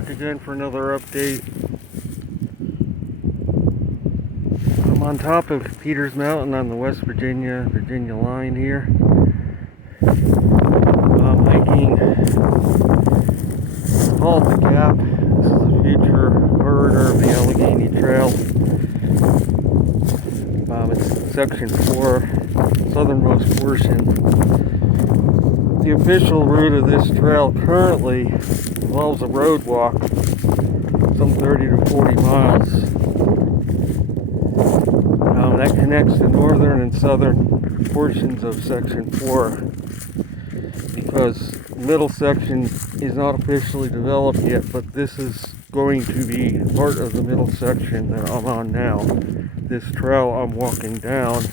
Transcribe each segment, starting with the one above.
back again for another update. I'm on top of Peters Mountain on the West Virginia line here. I'm hiking. It's called the Gap. This is the future corridor of the Alleghany Trail. It's section 4, southernmost portion. The official route of this trail currently involves a road walk, some 30 to 40 miles. That connects the northern and southern portions of section 4, because the middle section is not officially developed yet, but this is going to be part of the middle section that I'm on now. This trail I'm walking down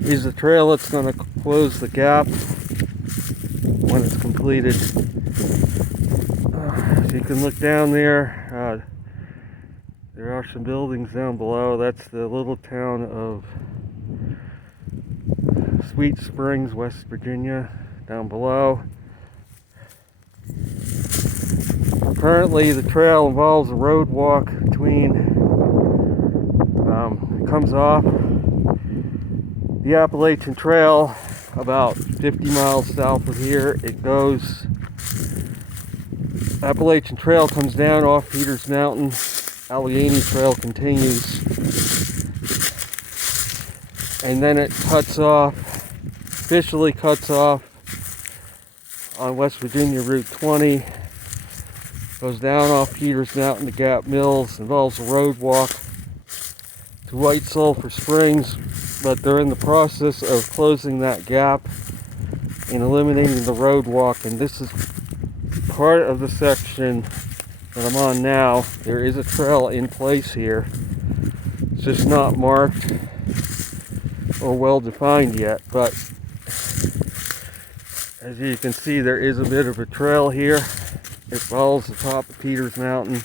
is the trail that's going to close the gap when it's completed. So you can look down there. There are some buildings down below. That's the little town of Sweet Springs, West Virginia, down below. Currently, the trail involves a road walk between, it comes off the Appalachian Trail about 50 miles south of here. It goes, Appalachian Trail comes down off Peters Mountain. Alleghany Trail continues, and then it officially cuts off on West Virginia Route 20, goes down off Peters Mountain to Gap Mills, involves a road walk to White Sulphur Springs, but they're in the process of closing that gap and eliminating the road walk, and this is part of the section that I'm on now. There is a trail in place here. It's just not marked or well defined yet, but as you can see, there is a bit of a trail here. It follows the top of Peters Mountain.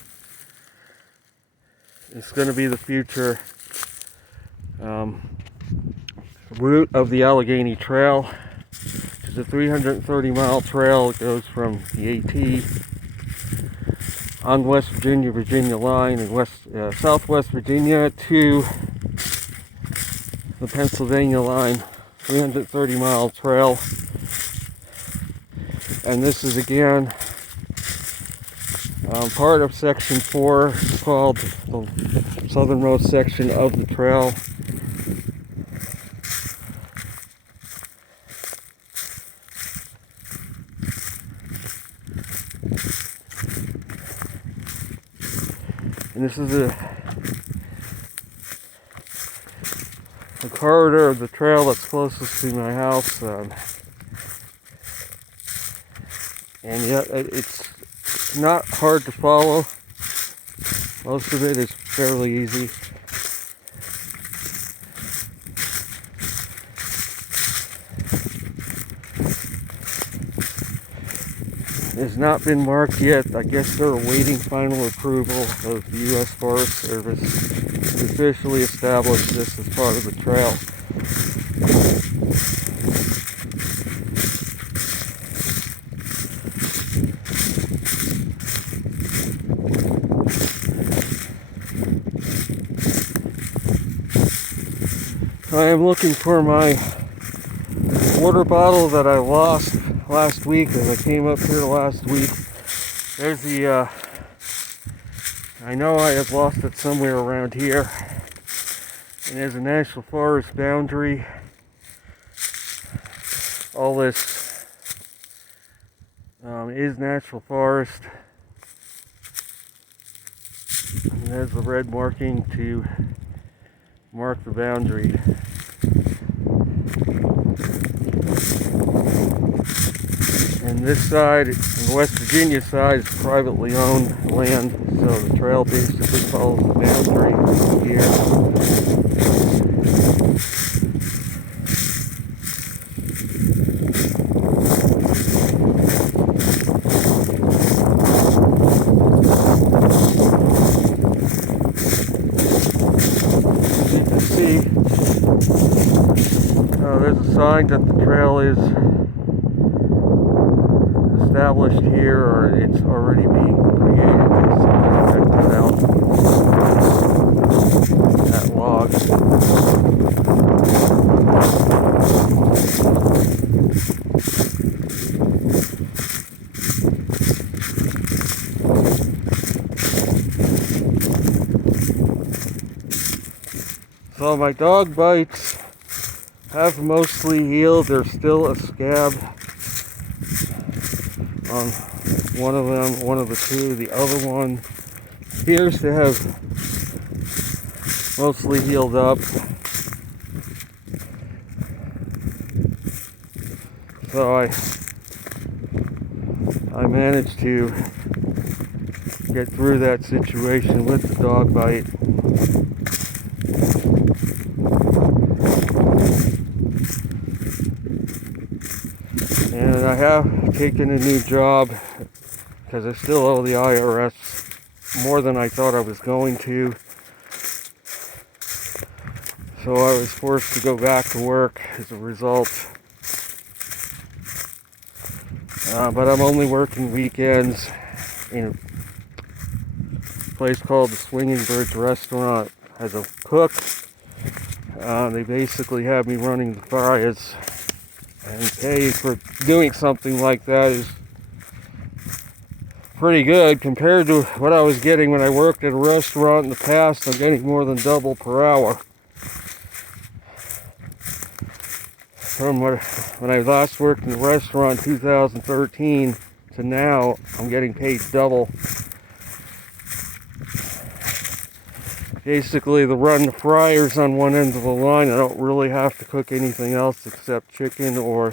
It's going to be the future route of the Alleghany Trail. It's a 330-mile trail. It goes from the AT on West Virginia line in southwest Virginia to the Pennsylvania line, 330-mile trail. And this is again part of section 4. It's called the southernmost section of the trail. And this is the corridor of the trail that's closest to my house. And yet it's not hard to follow. Most of it is fairly easy. It has not been marked yet. I guess they're awaiting final approval of the U.S. Forest Service to officially establish this as part of the trail. I am looking for my water bottle that I lost last week as I came up here last week. There's the, I know I have lost it somewhere around here. And there's a national forest boundary. All this is national forest. And there's the red marking to mark the boundary. And this side, the West Virginia side, is privately owned land, so the trail basically follows the boundary here. As you can see, there's a sign that the trail is established here or it's already being created. So check that out. That log. So my dog bites have mostly healed. There's still a scab on one of them, one of the two. The other one appears to have mostly healed up. So I managed to get through that situation with the dog bite. And I have taken a new job because I still owe the IRS more than I thought I was going to. So I was forced to go back to work as a result. But I'm only working weekends in a place called the Swinging Bridge Restaurant as a cook. They basically have me running the fries, and pay for doing something like that is pretty good compared to what I was getting when I worked at a restaurant in the past. I'm getting more than double per hour. From when I last worked in the restaurant in 2013 to now, I'm getting paid double. Basically, the run the fryers on one end of the line, I don't really have to cook anything else except chicken or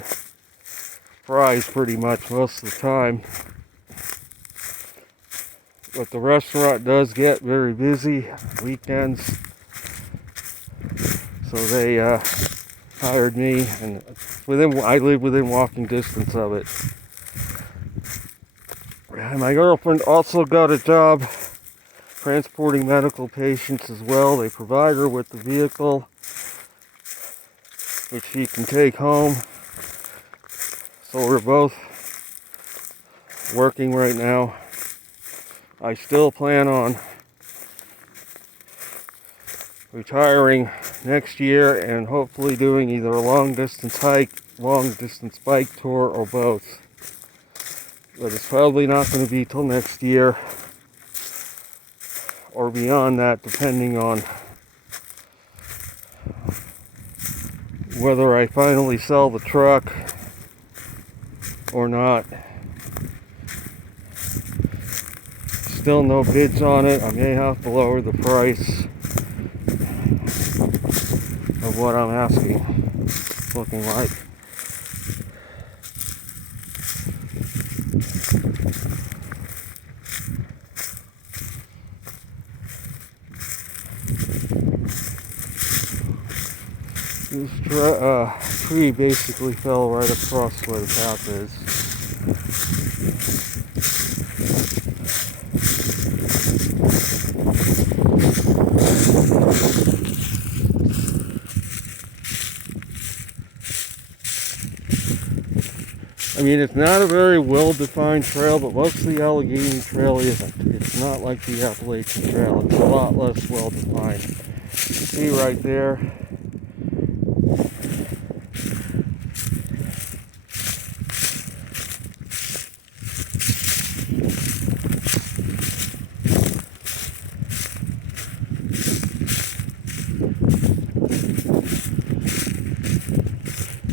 fries pretty much most of the time. But the restaurant does get very busy weekends, so they hired me, and I live within walking distance of it. And my girlfriend also got a job transporting medical patients as well. They provide her with the vehicle which she can take home. So we're both working right now. I still plan on retiring next year and hopefully doing either a long distance hike, long distance bike tour, or both. But it's probably not going to be till next year or beyond that, depending on whether I finally sell the truck or not. Still no bids on it. I may have to lower the price of what I'm asking. It's looking like. This tree basically fell right across where the path is. I mean, it's not a very well-defined trail, but most of the Alleghany Trail isn't. It's not like the Appalachian Trail. It's a lot less well-defined. See right there.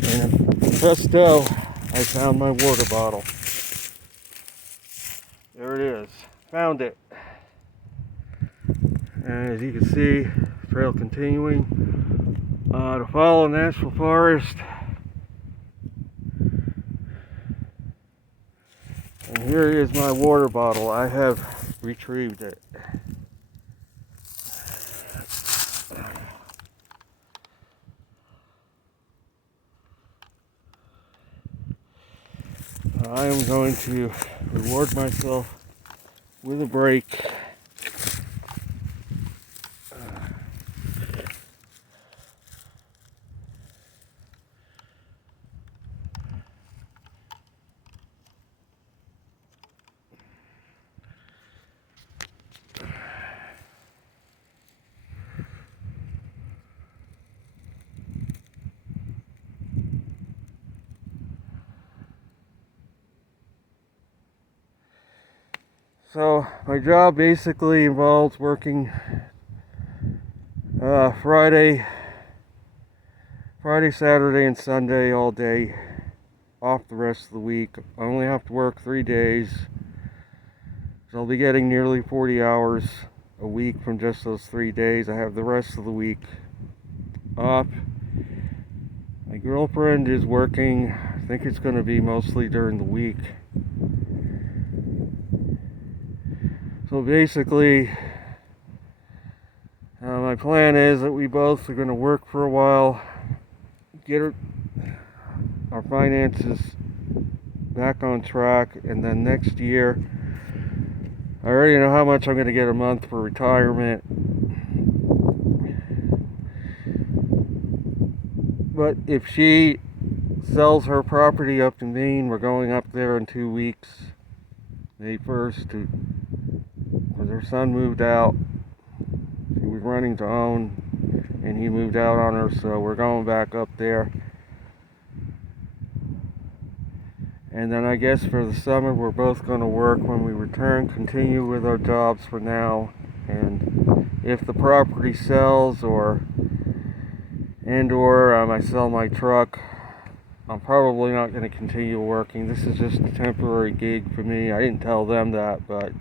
And presto, I found my water bottle. There it is. Found it. And as you can see, trail continuing to follow National Forest. And here is my water bottle. I have retrieved it. I am going to reward myself with a break. my job basically involves working Friday, Saturday, and Sunday all day, off the rest of the week. I only have to work 3 days, so I'll be getting nearly 40 hours a week from just those 3 days. I have the rest of the week off. My girlfriend is working. I think it's going to be mostly during the week. So basically, my plan is that we both are going to work for a while, get our finances back on track, and then next year, I already know how much I'm going to get a month for retirement. But if she sells her property up in Maine, we're going up there in 2 weeks, May 1st, because her son moved out. He was running to own, and he moved out on her, so we're going back up there. And then I guess for the summer, we're both going to work when we return, continue with our jobs for now. And if the property sells or I sell my truck, I'm probably not going to continue working. This is just a temporary gig for me. I didn't tell them that, but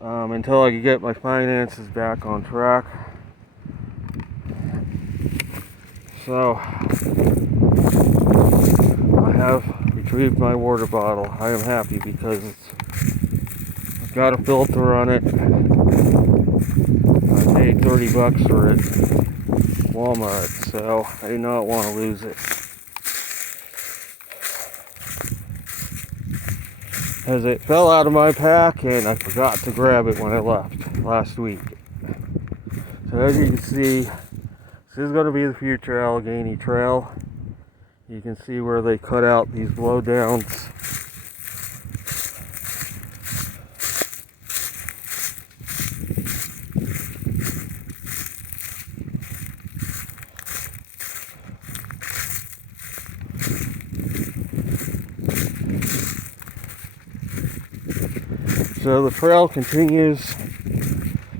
until I can get my finances back on track. So, I have retrieved my water bottle. I am happy because I've got a filter on it. I paid $30 for it at Walmart, so I did not want to lose it. As it fell out of my pack and I forgot to grab it when I left last week. So as you can see, this is going to be the future Alleghany Trail. You can see where they cut out these blowdowns. So the trail continues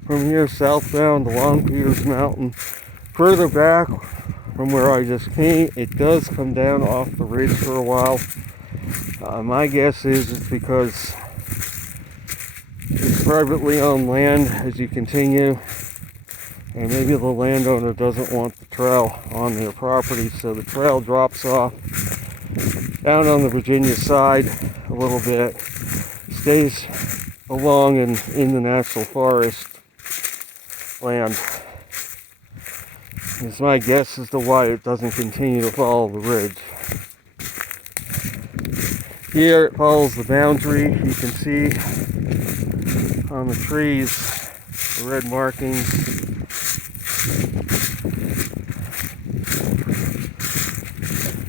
from here southbound along Peters Mountain. Further back from where I just came, it does come down off the ridge for a while. My guess is it's because it's privately owned land as you continue, and maybe the landowner doesn't want the trail on their property, so the trail drops off down on the Virginia side a little bit, stays along and in the national forest land. It's my guess as to why it doesn't continue to follow the ridge. Here it follows the boundary. You can see on the trees the red markings.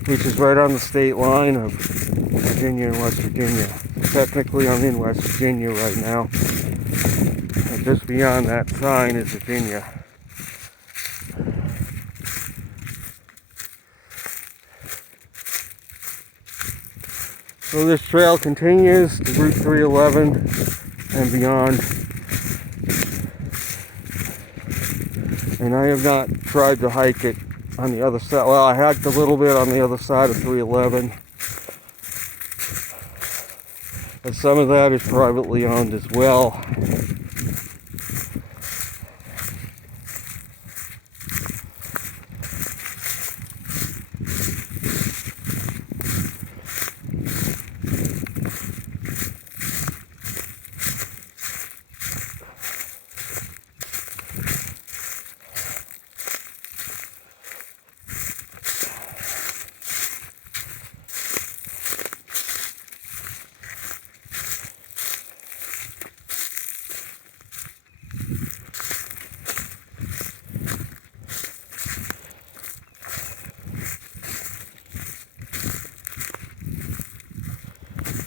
Which is right on the state line of Virginia and West Virginia. Technically I'm in West Virginia right now. And just beyond that sign is Virginia. So this trail continues to Route 311 and beyond. And I have not tried to hike it on the other side. Well, I hiked a little bit on the other side of 311. But some of that is privately owned as well.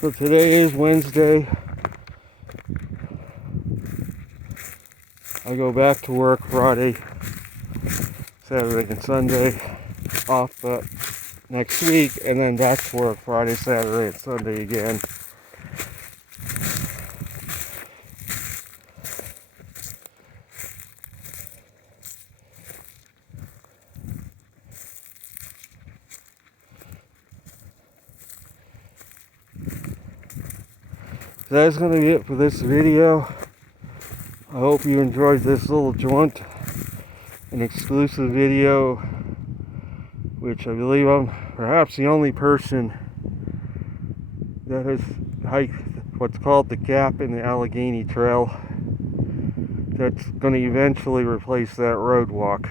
So today is Wednesday. I go back to work Friday, Saturday, and Sunday off, but next week, and then back to work Friday, Saturday, and Sunday again. So that's going to be it for this video. I hope you enjoyed this little joint, an exclusive video, which I believe I'm perhaps the only person that has hiked what's called the gap in the Alleghany Trail that's going to eventually replace that road walk.